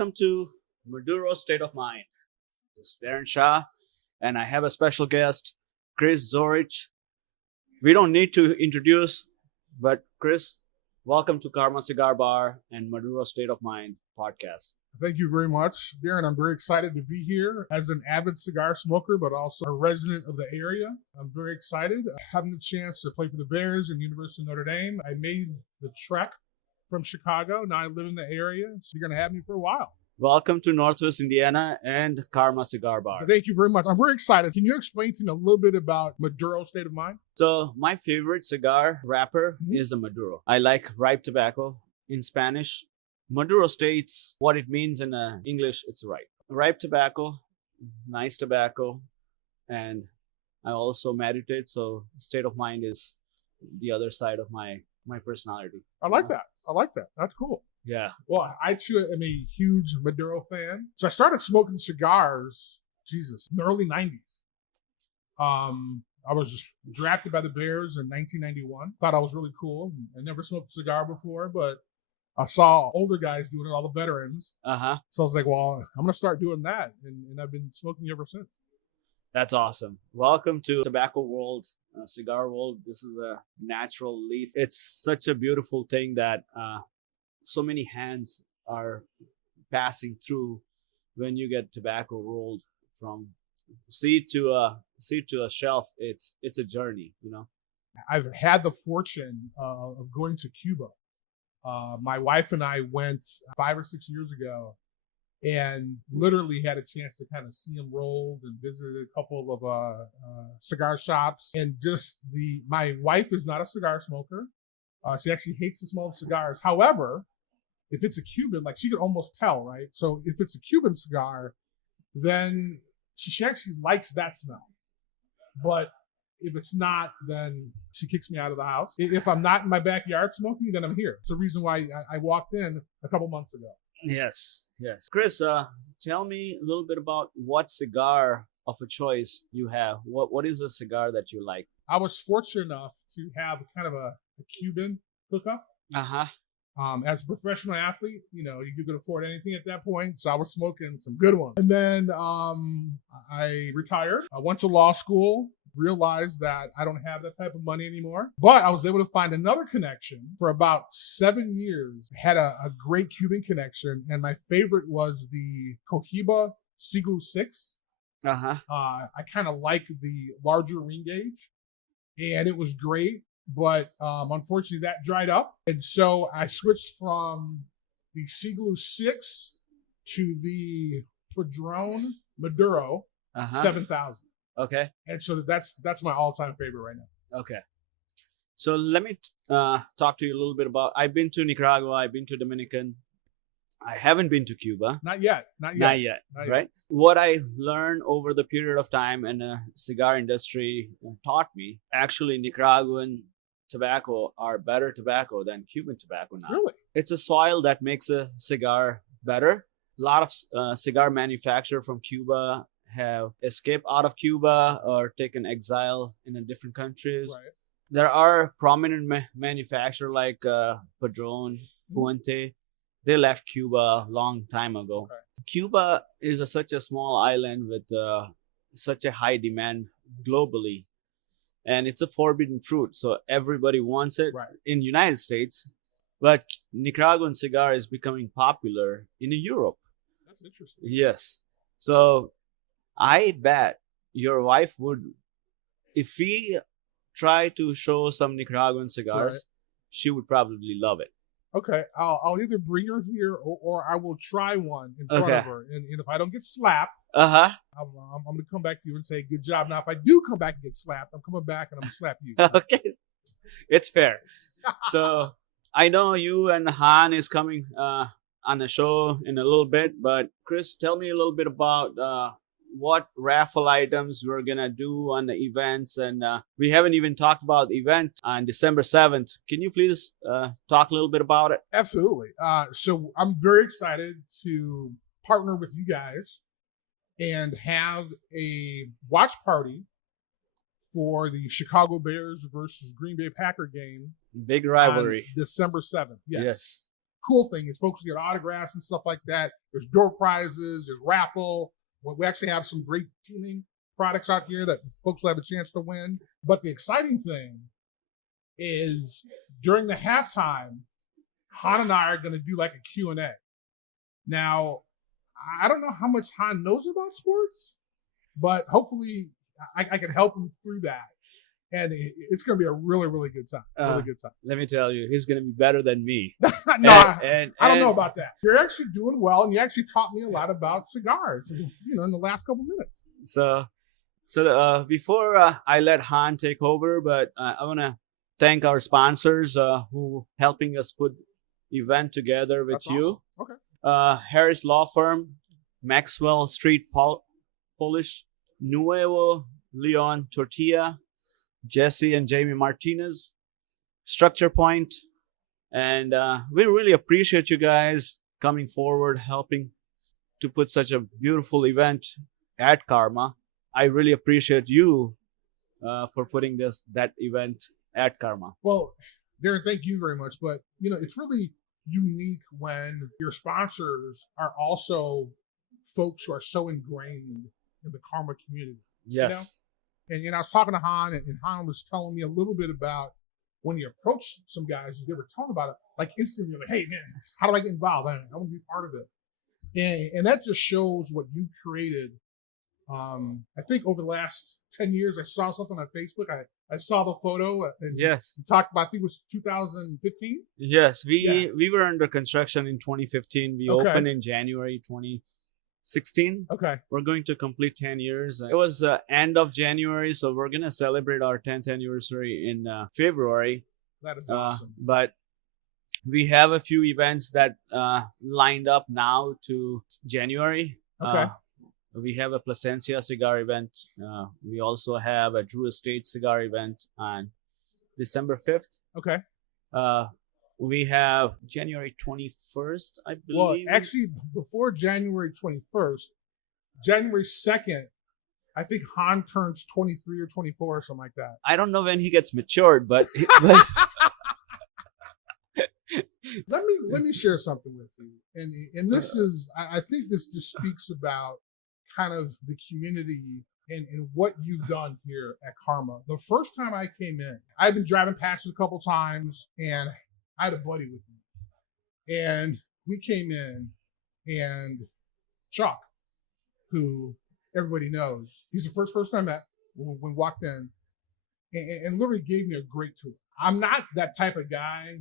Welcome to Maduro State of Mind. This is Dhiren Shah, and I have a special guest, Chris Zorich. We don't need to introduce, but Chris, welcome to Karma Cigar Bar and Maduro State of Mind podcast. Thank you very much, Dhiren. I'm very excited to be here as an avid cigar smoker, but also a resident of the area. I'm very excited having the chance to play for the Bears and University of Notre Dame. I made the trek from Chicago. Now I live in the area, so you're going to have me for a while. Welcome to Northwest Indiana and Karma Cigar Bar. Thank you very much. I'm very excited. Can you explain to me a little bit about Maduro State of Mind? So my favorite cigar wrapper is a Maduro. I like ripe tobacco. In Spanish, Maduro states what it means in English, it's ripe. Ripe tobacco, nice tobacco, and I also meditate, so state of mind is the other side of my personality. I like that. That's cool. Yeah. Well, I too am a huge Maduro fan. So I started smoking cigars, in the early 90s. I was drafted by the Bears in 1991. Thought I was really cool. I never smoked a cigar before, but I saw older guys doing it, all the veterans. So I was like, well, I'm going to start doing that. And I've been smoking ever since. That's awesome. Welcome to tobacco world, cigar world. This is a natural leaf. It's such a beautiful thing that so many hands are passing through when you get tobacco rolled from seed to a shelf. It's a journey, you know. I've had the fortune of going to Cuba. My wife and I went 5 or 6 years ago and literally had a chance to kind of see them rolled and visited a couple of cigar shops. And my wife is not a cigar smoker. She actually hates the smell of cigars. However, if it's a Cuban, like she could almost tell, right? So if it's a Cuban cigar, then she actually likes that smell. But if it's not, then she kicks me out of the house. If I'm not in my backyard smoking, then I'm here. It's the reason why I walked in a couple months ago. Yes. Chris, tell me a little bit about what cigar of a choice you have. What is a cigar that you like? I was fortunate enough to have kind of a Cuban hookup. As a professional athlete, you could afford anything at that point. So I was smoking some good ones. And then I retired. I went to law school, realized that I don't have that type of money anymore. But I was able to find another connection for about 7 years. Had a great Cuban connection. And my favorite was the Cohiba Siglo 6. I kind of like the larger ring gauge. And it was great. But unfortunately, that dried up. And so I switched from the Siglo 6 to the Padron Maduro 7000. Okay. And so that's my all-time favorite right now. Okay. So let me talk to you a little bit about, I've been to Nicaragua, I've been to Dominican. I haven't been to Cuba. Not yet. Right? What I learned over the period of time in the cigar industry taught me, actually Nicaraguan tobacco are better tobacco than Cuban tobacco now. Really? It's a soil that makes a cigar better. A lot of cigar manufacturers from Cuba have escaped out of Cuba or taken exile in different countries. Right. There are prominent manufacturers like Padron, Fuente. They left Cuba a long time ago. Okay. Cuba is such a small island with such a high demand globally. And it's a forbidden fruit, so everybody wants it in the United States. But Nicaraguan cigar is becoming popular in Europe. That's interesting. Yes. So I bet your wife would, if we try to show some Nicaraguan cigars, she would probably love it. Okay, I'll either bring her here or I will try one in front of her. And if I don't get slapped, I'm going to come back to you and say, good job. Now, if I do come back and get slapped, I'm coming back and I'm going to slap you. Okay, it's fair. So I know you and Han is coming on the show in a little bit, but Chris, tell me a little bit about what raffle items we're going to do on the events. And we haven't even talked about the event on December 7th. Can you please talk a little bit about it? Absolutely. So I'm very excited to partner with you guys and have a watch party for the Chicago Bears versus Green Bay Packer game. Big rivalry. December 7th. Yes. cool thing is folks get autographs and stuff like that. There's door prizes, there's raffle. We actually have some great teaming products out here that folks will have a chance to win. But the exciting thing is during the halftime, Han and I are going to do like a Q&A. Now, I don't know how much Han knows about sports, but hopefully I can help him through that. And it's going to be a really, really good time. Really good time. Let me tell you, he's going to be better than me. No, I don't know about that. You're actually doing well, and you actually taught me a lot about cigars, in the last couple minutes. So before I let Han take over, but I want to thank our sponsors who helping us put event together with That's you. Awesome. Okay. Harris Law Firm, Maxwell Street Polish, Nuevo, Leon Tortilla, Jesse and Jamie Martinez, StructurePoint, and we really appreciate you guys coming forward, helping to put such a beautiful event at Karma. I really appreciate you for putting that event at Karma. Well, Dhiren, thank you very much. But it's really unique when your sponsors are also folks who are so ingrained in the Karma community. Yes. And I was talking to Han, and Han was telling me a little bit about when he approached some guys, they were talking about it, like instantly, like, hey, man, how do I get involved? I want to be part of it. And that just shows what you've created. I think over the last 10 years, I saw something on Facebook. I saw the photo. And yes. You talked about, I think it was 2015? Yes, we were under construction in 2015. We opened in January 2016. Okay. We're going to complete 10 years. It was end of January, so we're going to celebrate our 10th anniversary in February. That is awesome. But we have a few events that lined up now to January. Okay. We have a Placencia cigar event. We also have a Drew Estate cigar event on December 5th. Okay. We have January 21st, I believe. Well, actually, before January 21st, January 2nd, I think Han turns 23 or 24 or something like that. I don't know when he gets matured, but let me share something with you. And this is, I think this just speaks about kind of the community and what you've done here at Karma. The first time I came in, I've been driving past it a couple times, and I had a buddy with me. And we came in, and Chuck, who everybody knows, he's the first person I met when we walked in, and literally gave me a great tour. I'm not that type of guy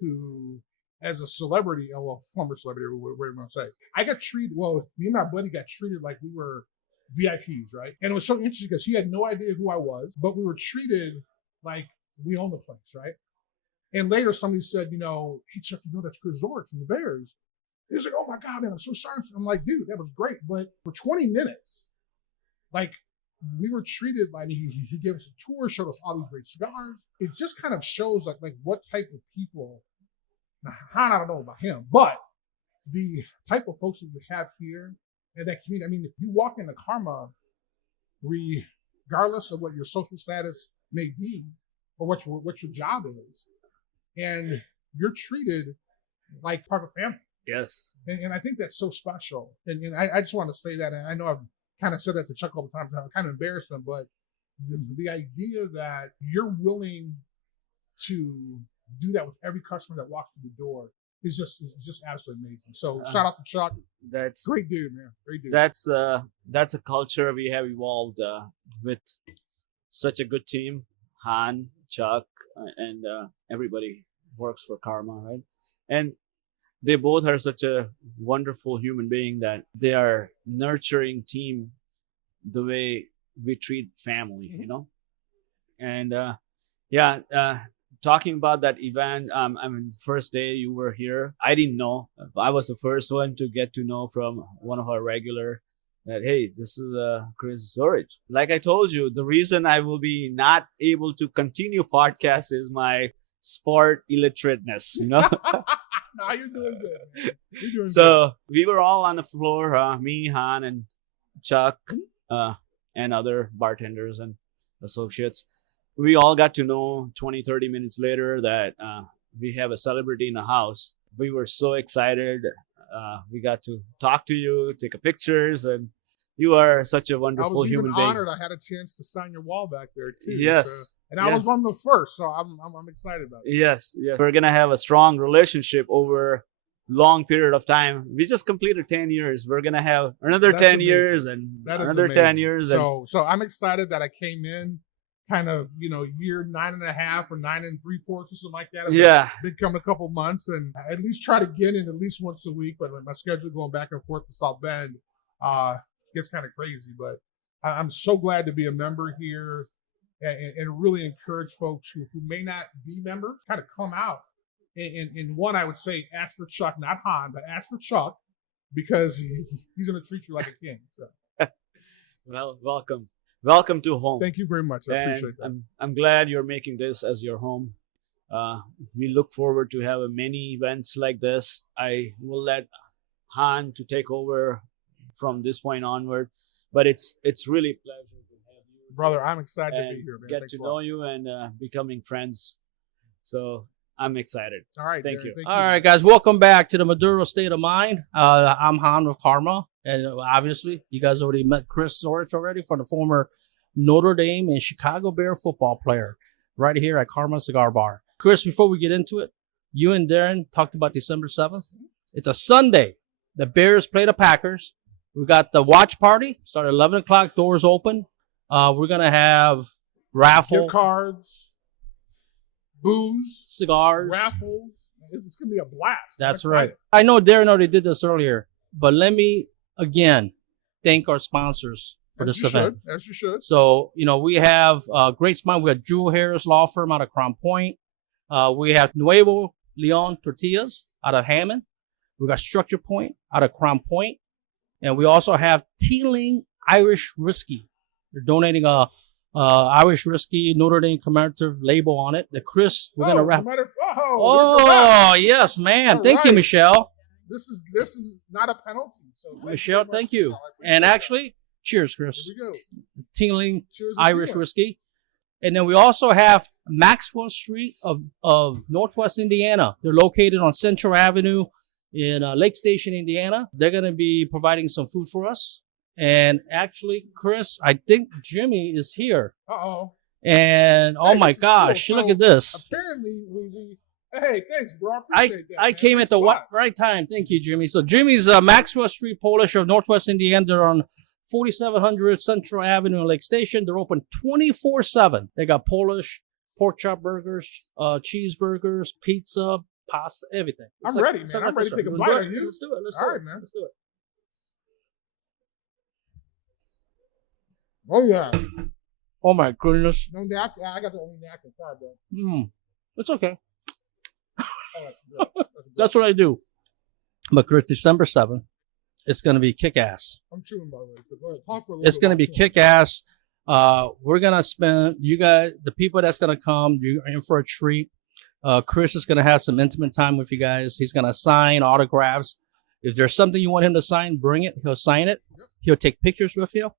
who, as a celebrity, former celebrity, or whatever you want to say, I got treated, me and my buddy got treated like we were VIPs, right? And it was so interesting because he had no idea who I was, but we were treated like we owned the place, right? And later somebody said, hey, Chuck, that's Chris Zorich from the Bears. He was like, oh my God, man, I'm so sorry. I'm like, dude, that was great. But for 20 minutes, we were treated like he gave us a tour, showed us all these great cigars. It just kind of shows like what type of people, I don't know about him, but the type of folks that we have here in that community. I mean, if you walk into Karma, regardless of what your social status may be or what your job is, and you're treated like part of the family. Yes. And I think that's so special. And I just want to say that, and I know I've kind of said that to Chuck all the time, so I'm kind of embarrassed him, but the idea that you're willing to do that with every customer that walks through the door is just absolutely amazing. So shout out to Chuck. That's great dude, man. Great dude. That's a culture we have evolved with such a good team. Han, Chuck, and everybody works for Karma, right? And they both are such a wonderful human being that they are nurturing team the way we treat family, And talking about that event, first day you were here, I didn't know. I was the first one to get to know from one of our regular that, hey, this is Chris Zorich. Like I told you, the reason I will be not able to continue podcast is my sport illiterateness, No, you're doing good. We were all on the floor, me, Han, and Chuck, and other bartenders and associates. We all got to know 20, 30 minutes later that we have a celebrity in the house. we were so excited. We got to talk to you, take a pictures, and you are such a wonderful human being. I was even honored I had a chance to sign your wall back there too. Yes. So, and I was one of the first, so I'm excited about it. Yes, yes. We're gonna have a strong relationship over long period of time. We just completed 10 years. We're gonna have another 10 years and another 10 years. So I'm excited that I came in kind of, year 9.5 or 9 3/4 or something like that. Been coming a couple months and at least try to get in at least once a week. But my schedule going back and forth to South Bend gets kind of crazy. But I'm so glad to be a member here and really encourage folks who may not be members kind of come out. And one, I would say, ask for Chuck, not Han, but ask for Chuck because he's going to treat you like a king. So. Well, welcome to home. Thank you very much. I appreciate that. I'm glad you're making this as your home. We look forward to have many events like this. I will let Han to take over from this point onward, but it's really a pleasure to have you, brother. I'm excited to be here, man. Get to know you and becoming friends. So I'm excited. All right, thank you. All right, guys, welcome back to the Maduro State of Mind. I'm Han with Karma, and obviously you guys already met Chris Zorich already, from the former Notre Dame and Chicago Bear football player, right here at Karma Cigar Bar. Chris, before we get into it, you and Dhiren talked about December 7th. It's a Sunday. The Bears play the Packers. We got the watch party. Start at 11 o'clock. Doors open. We're gonna have raffle, gift cards, booze, cigars, raffles. It's gonna be a blast. That's right. I know Dhiren already did this earlier, but let me again thank our sponsors for this event. As you should. So, we have great sponsors. We have Jewel Harris Law Firm out of Crown Point. We have Nuevo Leon Tortillas out of Hammond. We got StructurePoint out of Crown Point. And we also have Teeling Irish Whiskey. They're donating a Irish Whiskey Notre Dame commemorative label on it. The Chris, we're going to wrap. Oh, yes, man. Thank you, Michelle. This is not a penalty. So Michelle, thank you. And actually, cheers, Chris. Here we go. Teeling Irish Whiskey. And then we also have Maxwell Street of Northwest Indiana. They're located on Central Avenue in Lake Station, Indiana. They're going to be providing some food for us. And actually, Chris, I think Jimmy is here. Uh-oh. And oh my gosh, cool. Look at this. Apparently, hey, thanks, bro. I appreciate that. I came at the right time. Thank you, Jimmy. So Jimmy's Maxwell Street Polish of Northwest Indiana. They're on 4700 Central Avenue in Lake Station. They're open 24/7. They got Polish, pork chop burgers, cheeseburgers, pizza, pasta, everything. I'm ready, man. I'm ready to take a bite of you. Let's do it. All right, man. Let's do it. Oh, yeah. Oh, my goodness. No, I got the only napkin. Sorry, bro. It's okay. Oh, that's what I do. But Chris, December 7th, it's going to be kick-ass. I'm chewing, by the way. Go ahead. Talk for a little it's going to be kick-ass. We're going to spend, you guys, the people that's going to come, you're in for a treat. Chris is going to have some intimate time with you guys. He's going to sign autographs. If there's something you want him to sign, bring it. He'll sign it. Yep. He'll take pictures with you.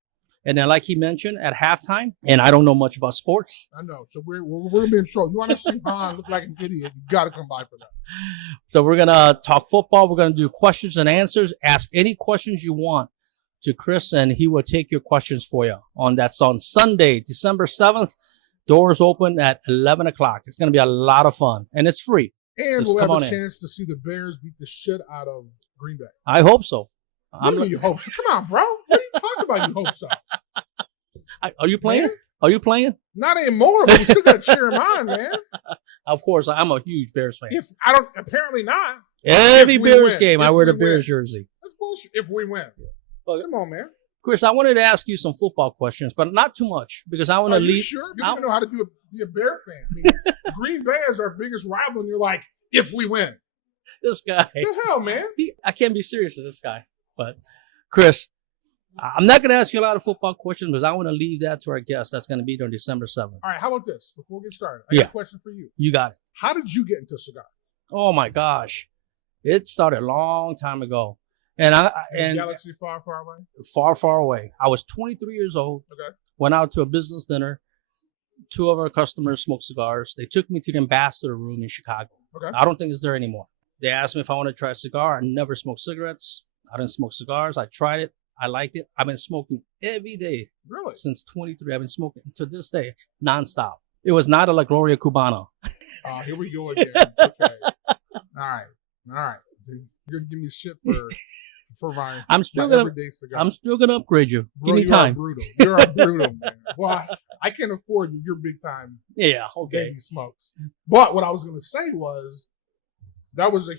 And then, like he mentioned, at halftime, and I don't know much about sports. I know. So we're going to be in trouble. You want to see Han look like an idiot, you got to come by for that. So we're going to talk football. We're going to do questions and answers. Ask any questions you want to Chris, and he will take your questions for you. That's on Sunday, December 7th. Doors open at 11 o'clock. It's going to be a lot of fun, and it's free. And we'll have a chance to see the Bears beat the shit out of Green Bay. I hope so. You hope so? Come on, bro. What are you talking about? You hope so? Are you playing? Man? Are you playing? Not anymore, but we still got to cheer him on, man. Of course, I'm a huge Bears fan. Apparently not. Every Bears game, I wear the Bears jersey. That's bullshit. If we win. Well, come on, man. Chris, I wanted to ask you some football questions, but not too much because I want to leave. Sure? You don't know how to be a Bear fan. I mean, Green Bay is our biggest rival, and you're like, if we win. This guy. The hell, man? I can't be serious with this guy. But, Chris, I'm not going to ask you a lot of football questions because I want to leave that to our guest. That's going to be there on December 7th. All right, how about this? Before we get started, I got a question for you. You got it. How did you get into cigars? Oh, my gosh. It started a long time ago. And galaxy far, far away? Far, far away. I was 23 years old. Okay. Went out to a business dinner. 2 of our customers smoked cigars. They took me to the ambassador room in Chicago. Okay. I don't think it's there anymore. They asked me if I want to try a cigar. I never smoked cigarettes. I didn't smoke cigars. I tried it. I liked it. I've been smoking every day. Really? Since 23. I've been smoking to this day, nonstop. It was not a La Gloria Cubana. Here we go again. Okay. All right. You're gonna give me shit for my everyday cigar. I'm still gonna upgrade you. Bro, Give me time. You're a brutal man. Well, I can't afford you. You're big time. Yeah. Okay. Baby smokes. But what I was gonna say was that was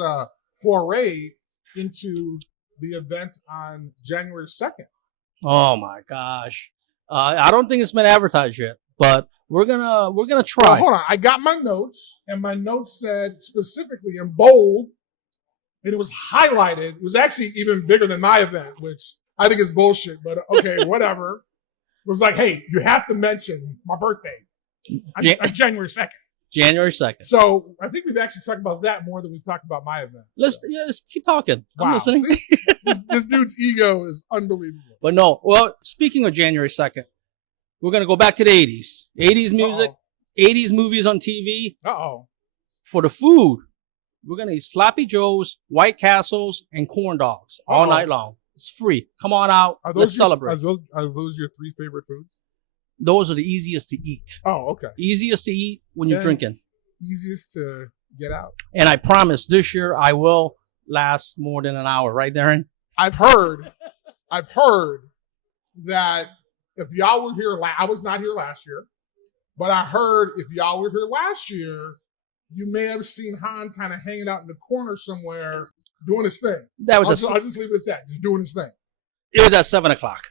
a foray into the event on January 2nd. Oh my gosh. I don't think it's been advertised yet, but we're gonna try. Well, hold on. I got my notes, and my notes said specifically in bold, and it was highlighted. It was actually even bigger than my event, which I think is bullshit, but okay, whatever. It was like, hey, you have to mention my birthday on January 2nd. January 2nd. So I think we've actually talked about that more than we've talked about my event. Let's keep talking. Wow. I'm listening. this dude's ego is unbelievable. But no, well, speaking of January 2nd, we're going to go back to the 80s. 80s music, 80s movies on TV. For the food, we're going to eat Sloppy Joes, White Castles, and corn dogs all night long. It's free. Come on out. Let's celebrate. Are those your 3 favorite foods? Those are the easiest to eat. Oh, okay. Easiest to eat when you're drinking. Easiest to get out. And I promise this year I will last more than an hour. Right, Dhiren? I've heard that if y'all were here, I was not here last year, but I heard if y'all were here last year, you may have seen Han kind of hanging out in the corner somewhere doing his thing. I'll just leave it at that. Just doing his thing. It was at 7 o'clock.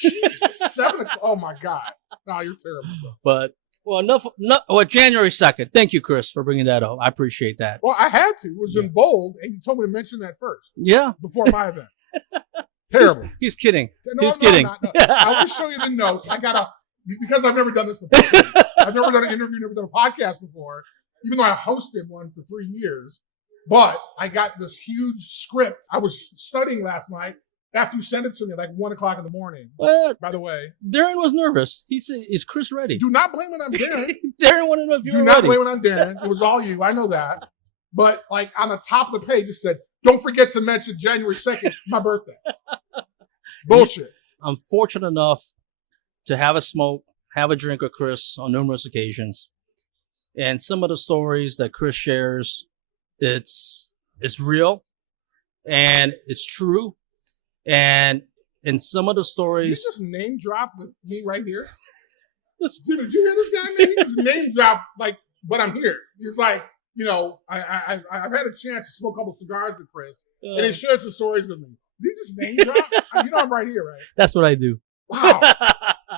Jesus, 7 o'clock. Oh my God. No, you're terrible, bro. But January 2nd. Thank you, Chris, for bringing that up. I appreciate that. Well, I had to. It was in bold, and you told me to mention that first. Yeah. Before my event. Terrible. He's kidding. He's kidding. I will show you the notes. Because I've never done this before. I've never done an interview, never done a podcast before, even though I hosted one for 3 years. But I got this huge script. I was studying last night after you sent it to me at like 1 o'clock in the morning. By the way. Dhiren was nervous. He said, is Chris ready? Do not blame it on Dhiren. Dhiren wanted to know if you were ready. Do not blame it on Dhiren. It was all you. I know that. But like on the top of the page, it said, don't forget to mention January 2nd, my birthday. Bullshit. I'm fortunate enough to have a smoke, have a drink with Chris on numerous occasions. And some of the stories that Chris shares, it's real and it's true. And in some of the stories... Did you just name drop with me right here? Did you hear this guy, man? He just name dropped, like, but I'm here. He's like, you know, I've had a chance to smoke a couple cigars with Chris, and he shared some stories with me. Did he just name drop? You know I'm right here, right? That's what I do. Wow.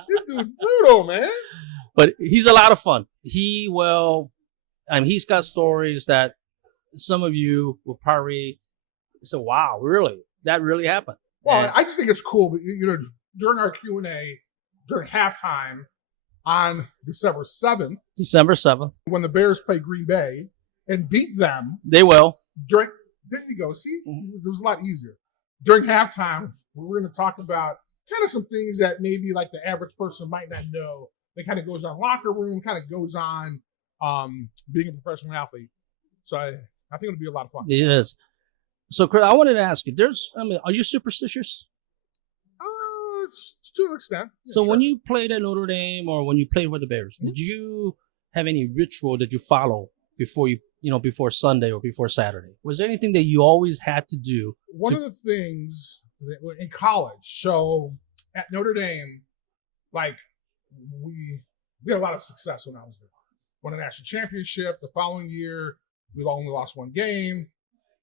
This dude's brutal, man. But he's a lot of fun. He's got stories that some of you will probably say, wow, really? That really happened? Well, I just think it's cool. But, you know, during our Q&A, during halftime on December 7th, when the Bears play Green Bay and beat them. They will. There you go. See? It was a lot easier. During halftime, we're going to talk about kind of some things that maybe like the average person might not know. That kind of goes on locker room, kind of goes on being a professional athlete. So I think it'll be a lot of fun. It is. So, Chris, I wanted to ask you, are you superstitious? To an extent. Yeah, so when you played at Notre Dame or when you played with the Bears, did you have any ritual that you follow before Sunday or before Saturday? Was there anything that you always had to do? One of the things that in college, so at Notre Dame, like we had a lot of success when I was there. Won a national championship. The following year, we only lost one game.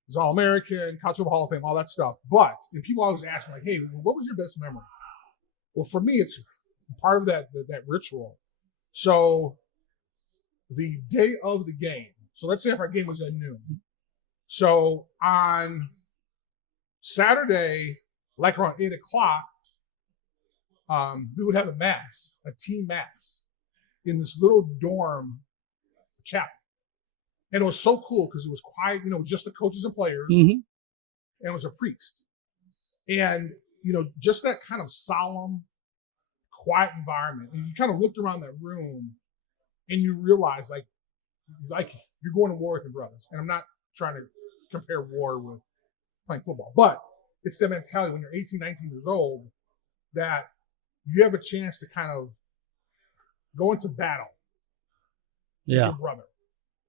It was All-American, College Football Hall of Fame, all that stuff. But people always ask me, like, hey, what was your best memory? Well, for me, it's part of that ritual. So the day of the game, so let's say if our game was at noon. So on Saturday, like around 8 o'clock, we would have a team mass in this little dorm chapel. And it was so cool because it was quiet, just the coaches and players. Mm-hmm. And it was a priest. And, just that kind of solemn, quiet environment. And you kind of looked around that room and you realize, like, like you're going to war with your brothers. And I'm not trying to compare war with playing football, but it's the mentality when you're 18, 19 years old that you have a chance to kind of go into battle with your brother.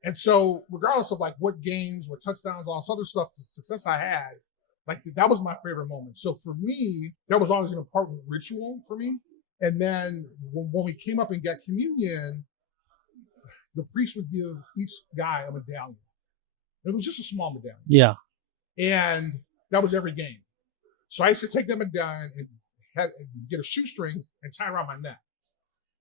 And so regardless of like what games, what touchdowns, all this other stuff, the success I had, like that was my favorite moment. So for me, that was always an important ritual for me. And then when we came up and got communion, the priest would give each guy a medallion. It was just a small medallion. Yeah. And that was every game. So I used to take that medallion and get a shoestring and tie around my neck.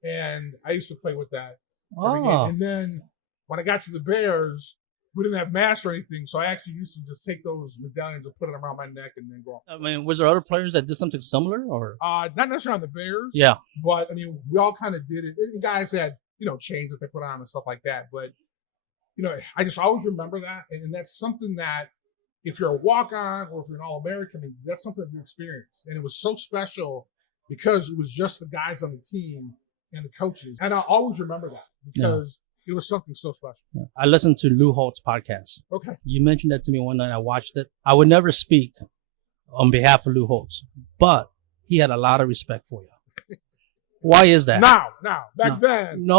And I used to play with that every game. And then when I got to the Bears, we didn't have masks or anything, so I actually used to just take those medallions and put them around my neck and then go off. I mean, was there other players that did something similar, or? Not necessarily on the Bears. Yeah. But, I mean, we all kind of did it. And guys had, chains that they put on and stuff like that. But, I just always remember that. And that's something that if you're a walk-on or if you're an All-American, I mean, that's something that you experienced. And it was so special because it was just the guys on the team and the coaches. And I'll always remember that because it was something so special. Yeah. I listened to Lou Holt's podcast. Okay. You mentioned that to me one night. I watched it. I would never speak on behalf of Lou Holtz, but he had a lot of respect for you. Why is that? Now, back then. No.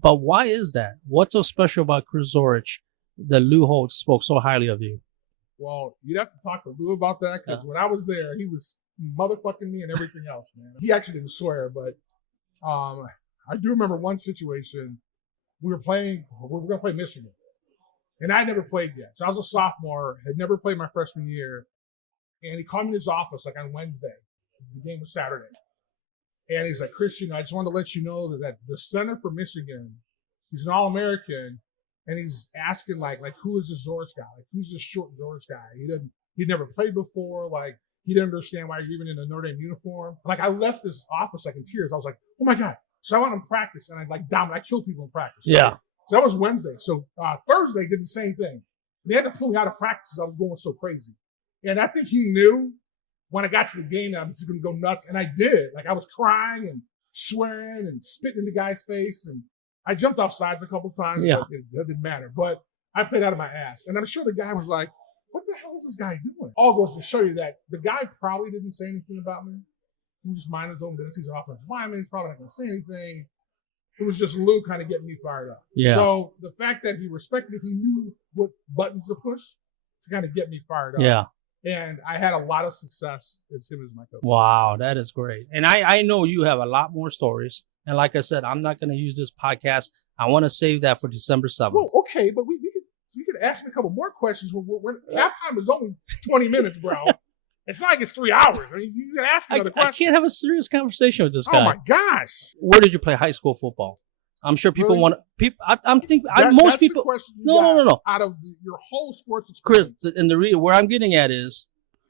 But why is that? What's so special about Chris Zorich that Lou Holtz spoke so highly of you? Well, you'd have to talk to Lou about that because when I was there, he was motherfucking me and everything else, man. He actually didn't swear, but I do remember one situation. We were going to play Michigan, and I never played yet. So I was a sophomore, had never played my freshman year, and he called me in his office like on Wednesday. The game was Saturday. And he's like, Chris, I just wanted to let you know that the center for Michigan, he's an All-American, and he's asking like who is this Zorich guy? Like, who's this short Zorich guy? He'd never played before. Like, he didn't understand why you're even in a Notre Dame uniform. Like, I left this office like in tears. I was like, oh my God. So I went in practice and I killed people in practice. Yeah. So that was Wednesday. So Thursday did the same thing. They had to pull me out of practice because I was going so crazy. And I think he knew when I got to the game that I was just going to go nuts. And I did. Like, I was crying and swearing and spitting in the guy's face. And I jumped off sides a couple times. Yeah. But it didn't matter. But I played out of my ass. And I'm sure the guy was like, what the hell is this guy doing? All goes to show you that the guy probably didn't say anything about me. He was just minding his own business. He's an offensive lineman. He's probably not going to say anything. It was just Lou kind of getting me fired up. Yeah. So the fact that he respected me, he knew what buttons to push to kind of get me fired up. Yeah. And I had a lot of success as him as my coach. Wow, that is great. And I know you have a lot more stories. And like I said, I'm not going to use this podcast. I want to save that for December 7th. Well, okay, but we could ask me a couple more questions. Halftime is only 20 minutes, bro. It's not like it's 3 hours. I mean, you can ask another question. I can't have a serious conversation with this guy. Oh my gosh! Where did you play high school football? I'm sure people want people. I'm thinking most that's people. The question No. Out of your whole sports experience, Chris, and where I'm getting at is,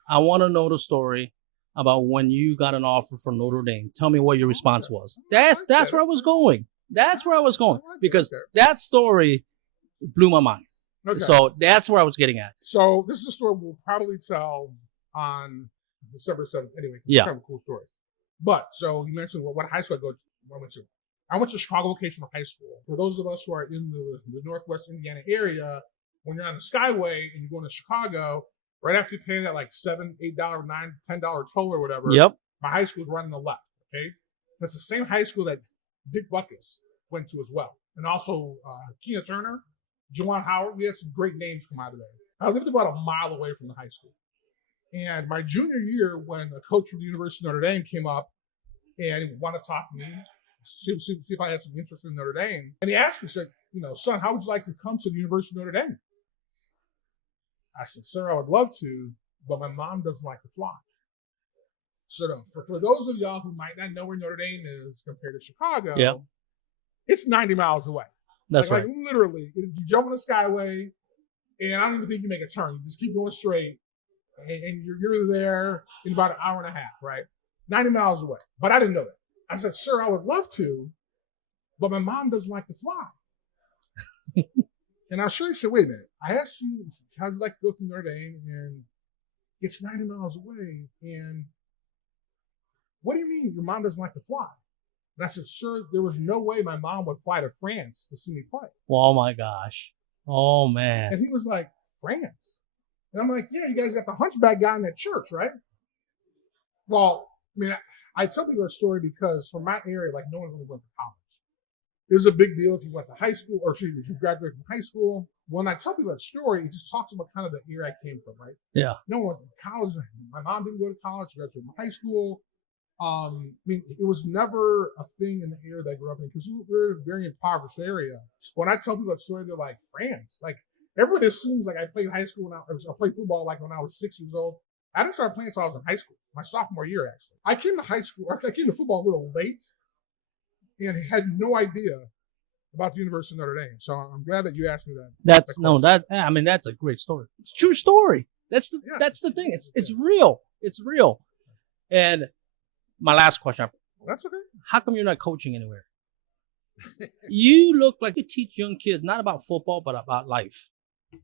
I want to know the story about when you got an offer from Notre Dame. Tell me what your response was. That's where I was going. That's where I was going because that story blew my mind. Okay. So that's where I was getting at. So this is a story we'll probably tell on December 7th. Anyway, it's kind of a cool story. But so you mentioned what high school I went to. I went to Chicago Vocational High School. For those of us who are in the Northwest Indiana area, when you're on the Skyway and you're going to Chicago, right after you pay that like $7, $8, $9, $10 toll or whatever, my high school is right on the left. Okay, that's the same high school that Dick Buckus went to as well, and also Keena Turner, Jawan Howard. We had some great names come out of there. I lived about a mile away from the high school. And my junior year, when a coach from the University of Notre Dame came up and he wanted to talk to me, see if I had some interest in Notre Dame. And he asked me, he said, son, how would you like to come to the University of Notre Dame? I said, sir, I would love to, but my mom doesn't like to fly. So for those of y'all who might not know where Notre Dame is compared to Chicago, it's 90 miles away. That's right. Like literally, you jump on the Skyway, and I don't even think you make a turn. You just keep going straight. And you're there in about an hour and a half, right? 90 miles away. But I didn't know that. I said, sir, I would love to, but my mom doesn't like to fly. And I was sure he said, wait a minute. I asked you, how would you like to go to Notre Dame? And it's 90 miles away. And what do you mean your mom doesn't like to fly? And I said, sir, there was no way my mom would fly to France to see me play. Oh, my gosh. Oh, man. And he was like, France? And I'm like, yeah, you guys got the hunchback guy in that church, right? Well, I mean, I tell people that story because from my area, like no one really went to college. It was a big deal if you went to high school, or excuse me, if you graduated from high school. When I tell people that story, it just talks about kind of the era I came from, right? Yeah. No one went to college. My mom didn't go to college. She graduated from high school. I mean, it was never a thing in the area that I grew up in because we were a very impoverished area. When I tell people that story, they're like, France? Like, everybody assumes like I played high school when I played football like when I was 6 years old. I didn't start playing until I was in high school, my sophomore year, actually. I came to football a little late and had no idea about the University of Notre Dame. So I'm glad that you asked me that. That's a great story. It's a true story. That's the thing. It's real. It's real. And my last question. That's okay. How come you're not coaching anywhere? You look like you teach young kids not about football, but about life.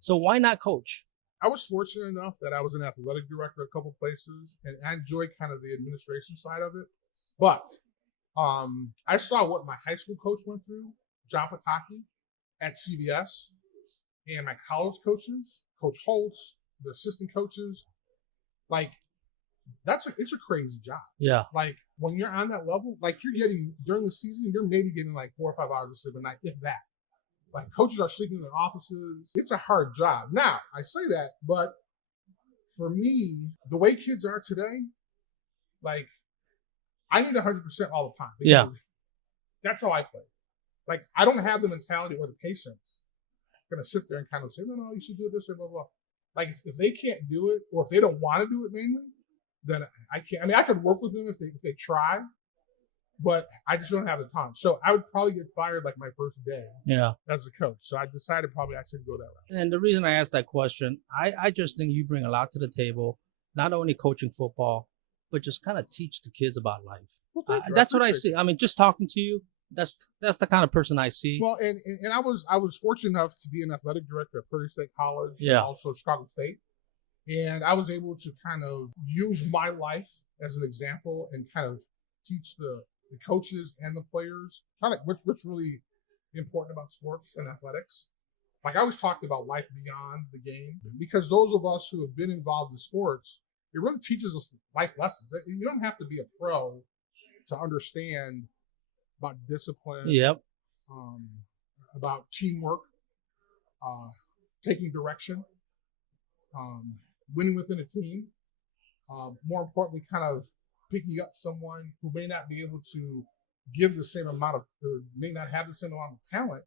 So why not coach? I was fortunate enough that I was an athletic director a couple places, and I enjoyed kind of the administration side of it. But I saw what my high school coach went through, John Pataki, at CVS, and my college coaches, Coach Holtz, the assistant coaches. Like, it's a crazy job. Yeah. Like, when you're on that level, like you're getting, during the season, you're maybe getting like 4 or 5 hours of sleep a night, if that. Like, coaches are sleeping in their offices. It's a hard job. Now, I say that, but for me, the way kids are today, like, I need 100% all the time. Yeah. That's how I play. Like, I don't have the mentality or the patience. I'm going to sit there and kind of say, no, you should do it this way, blah, blah. Like, if they can't do it, or if they don't want to do it mainly, then I can't. I mean, I could work with them if they try, but I just don't have the time. So I would probably get fired like my first day as a coach. So I decided probably I should go that route. And the reason I asked that question, I just think you bring a lot to the table, not only coaching football, but just kind of teach the kids about life. Well, that's what I see. I mean, just talking to you, that's the kind of person I see. Well, and I was fortunate enough to be an athletic director at Prairie State College and also Chicago State. And I was able to kind of use my life as an example and kind of teach the coaches and the players kind of what's really important about sports and athletics. Like, I always talked about life beyond the game, because those of us who have been involved in sports, it really teaches us life lessons. You don't have to be a pro to understand about discipline, about teamwork, taking direction, winning within a team. More importantly, kind of picking up someone who may not be able to give the same amount of, or may not have the same amount of talent,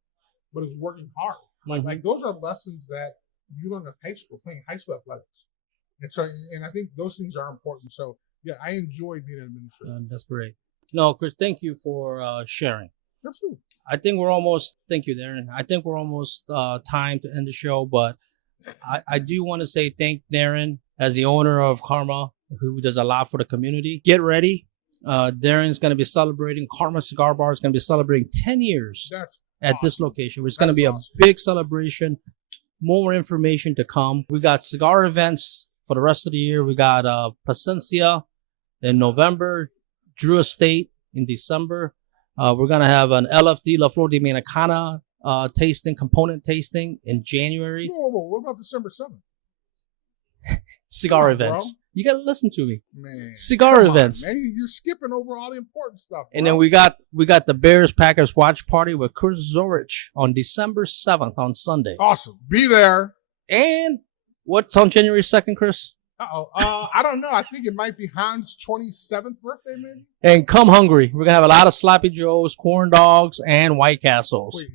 but is working hard. Like those are lessons that you learn in high school, playing high school athletics. And so, and I think those things are important. So yeah, I enjoy being an administrator. That's great. No, Chris, thank you for sharing. Absolutely. Thank you, Dhiren. I think we're almost time to end the show, but I do want to say thank Dhiren as the owner of Karma, who does a lot for the community. Get ready. Dhiren's going to be celebrating, Karma Cigar Bar is going to be celebrating 10 years at this location. It's going to be a big celebration. More information to come. We got cigar events for the rest of the year. We got Placencia in November, Drew Estate in December. We're going to have an LFD, La Flor de Dominicana component tasting in January. Whoa. What about December 7th? Cigar events. Bro. You got to listen to me. Man. Cigar events. Man, you're skipping over all the important stuff. Bro. And then we got the Bears Packers watch party with Chris Zorich on December 7th on Sunday. Awesome. Be there. And what's on January 2nd, Chris? I don't know. I think it might be Han's 27th birthday, maybe. And come hungry. We're going to have a lot of Sloppy Joes, corn dogs, and White Castles. Wait,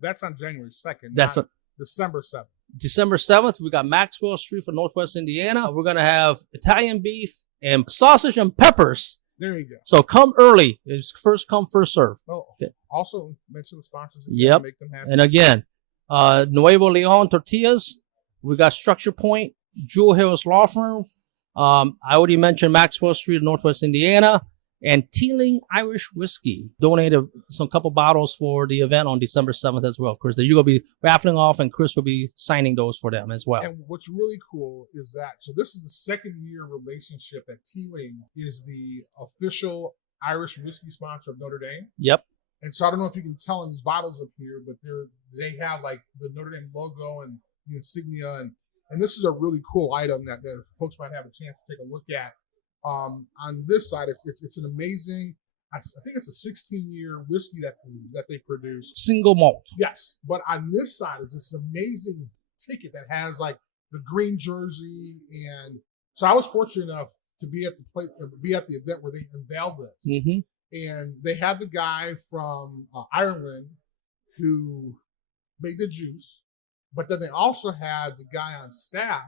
that's on January 2nd. That's December 7th. December 7th, we got Maxwell Street for Northwest Indiana. We're going to have Italian beef and sausage and peppers. There you go. So come early. It's first come, first serve. Oh, okay. Also, mention the sponsors. Yep. Make them happy. And again, Nuevo Leon Tortillas. We got StructurePoint, Jewel Hills Law Firm. I already mentioned Maxwell Street, Northwest Indiana. And Teeling Irish Whiskey donated some couple bottles for the event on December 7th as well, Chris. That you're going to be raffling off, and Chris will be signing those for them as well. And what's really cool is that, so this is the second year relationship that Teeling is the official Irish whiskey sponsor of Notre Dame. Yep. And so I don't know if you can tell in these bottles up here, but they have like the Notre Dame logo and the insignia, and this is a really cool item that folks might have a chance to take a look at. On this side, it's an amazing. I think it's a 16-year whiskey that they produce. Single malt. Yes, but on this side is this amazing ticket that has like the green jersey, and so I was fortunate enough to be at the event where they unveiled this. Mm-hmm. And they had the guy from Ireland who made the juice, but then they also had the guy on staff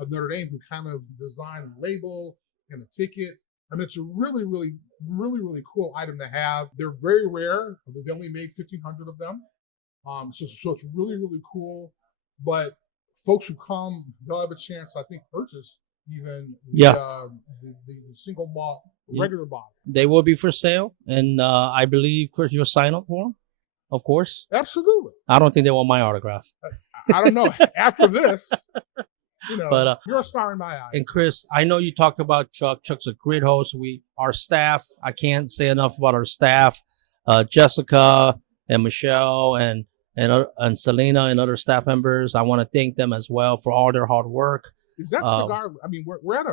of Notre Dame who kind of designed the label and the ticket. I mean, it's a really, really, really, really cool item to have. They're very rare. They only made 1,500 of them. So it's really, really cool. But folks who come, they'll have a chance, I think, purchase even the single malt regular bottle. They will be for sale, and I believe, Chris, you'll sign up for them, of course. Absolutely. I don't think they want my autograph. I don't know. After this, but you're a star in my eyes. And Chris, I know you talked about Chuck. Chuck's a great host. Our staff, I can't say enough about our staff. Jessica and Michelle and Selena and other staff members. I want to thank them as well for all their hard work. Is that cigar? I mean, we're at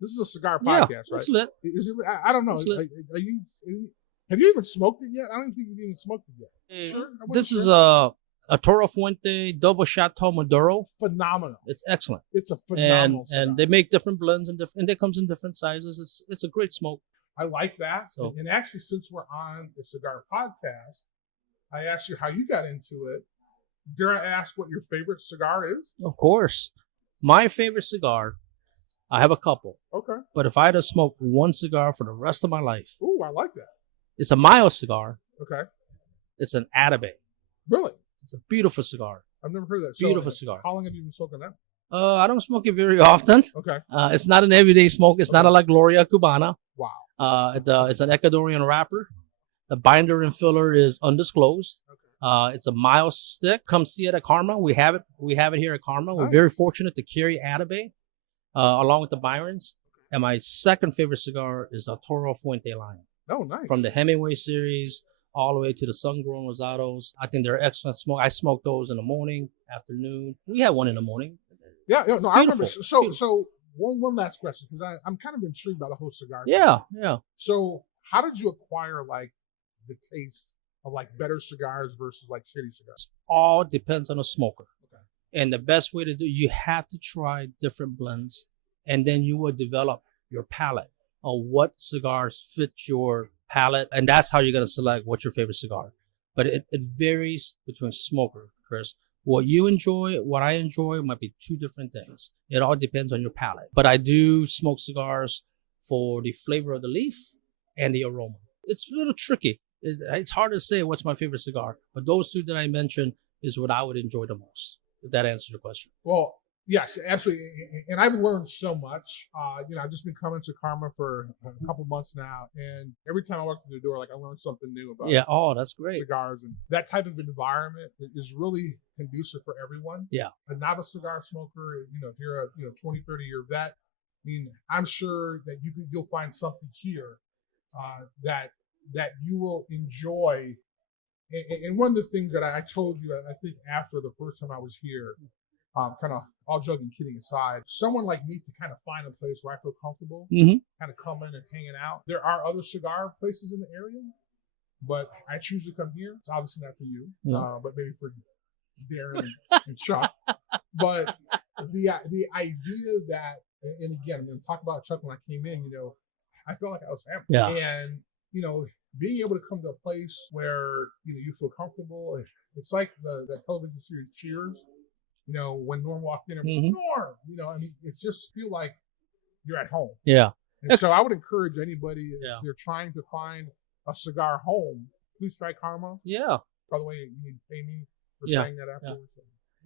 this is a cigar podcast, right? It's lit. Is it? I don't know. Have you even smoked it yet? I don't think you've even smoked it yet. Sure? This is a Toro Fuente Double Chateau Maduro. Phenomenal. It's excellent. It's a phenomenal cigar. And they make different blends and it comes in different sizes. It's a great smoke. I like that. So, and actually, since we're on the cigar podcast, I asked you how you got into it. Dare I ask what your favorite cigar is? Of course. My favorite cigar, I have a couple. Okay. But if I had to smoke one cigar for the rest of my life. Ooh, I like that. It's a mild cigar. Okay. It's an Atabe. Really? It's a beautiful cigar. I've never heard that. Beautiful cigar. How long have you been smoking that? I don't smoke it very often. Okay. It's not an everyday smoke. It's not a La Gloria Cubana. Wow. It's an Ecuadorian wrapper. The binder and filler is undisclosed. Okay. It's a mild stick. Come see it at Karma. We have it here at Karma. Nice. We're very fortunate to carry Atabe along with the Byrons. And my second favorite cigar is a Toro Fuente line. Oh, nice. From the Hemingway series all the way to the Sun-Grown Rosados. I think they're excellent smoke. I smoke those in the morning, afternoon. We had one in the morning. Yeah, no, I remember. So one last question, because I'm kind of intrigued by the whole cigar thing. Yeah. So how did you acquire like the taste of like better cigars versus like shitty cigars? All depends on the smoker. Okay. And the best way to do, you have to try different blends, and then you will develop your palate on what cigars fit your palate, and that's how you're going to select what's your favorite cigar. But it varies between smoker, Chris. What you enjoy, what I enjoy might be two different things. It all depends on your palate. But I do smoke cigars for the flavor of the leaf and the aroma. It's a little tricky. It's hard to say what's my favorite cigar, but those two that I mentioned is what I would enjoy the most, if that answers your question. Well, yes, absolutely. And I've learned so much. I've just been coming to Karma for a couple months now, and every time I walk through the door, like I learn something new about that's great. Cigars, and that type of environment is really conducive for everyone. Yeah. A novice cigar smoker, if you're a 20, 30-year vet, I mean, I'm sure that you'll find something here that you will enjoy. And one of the things that I told you, I think after the first time I was here, kind of all joking, kidding aside, someone like me to kind of find a place where I feel comfortable, kind of come in and hanging out. There are other cigar places in the area, but I choose to come here. It's obviously not for you, but maybe for Dhiren and Chuck. But the idea that, and again, I'm going to talk about Chuck when I came in, I felt like I was family. Yeah. And, being able to come to a place where, you feel comfortable. It's like that television series Cheers. When Norm walked in, Norm, it's just feel like you're at home. Yeah. And so I would encourage anybody, if you're trying to find a cigar home, please try Karma. Yeah. By the way, you need to pay me for saying that afterwards.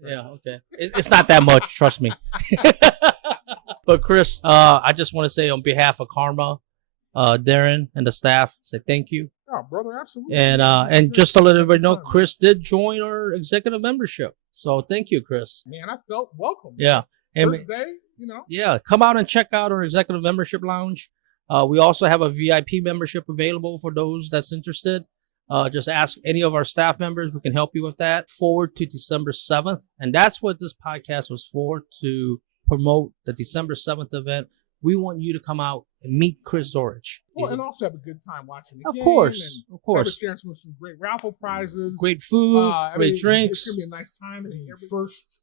Yeah, okay. It's not that much, trust me. But Chris, I just want to say on behalf of Karma, Dhiren and the staff, say thank you. Oh, brother, absolutely. And just to let everybody know, Chris did join our executive membership. So thank you, Chris. Man, I felt welcome. Yeah. First day, Yeah, come out and check out our executive membership lounge. We also have a VIP membership available for those that's interested. Just ask any of our staff members. We can help you with that. Forward to December 7th. And that's what this podcast was for, to promote the December 7th event. We want you to come out and meet Chris Zorich. Well, and also have a good time watching the game. Of course. Sharing some great raffle prizes. Great food, great drinks. It's going to be a nice time. And every first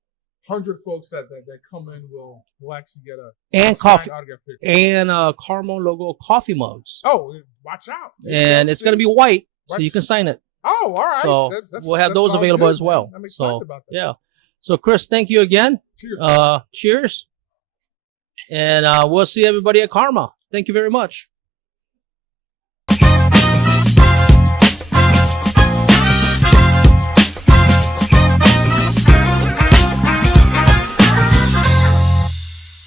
100 folks that come in will actually get a coffee autograph picture. And Carmo logo coffee mugs. Oh, watch out. And it's going to be white, so you can sign it. Oh, all right. So we'll have those available as well. I'm excited about that. Yeah. So, Chris, thank you again. Cheers. Cheers. And we'll see everybody at Karma. Thank you very much.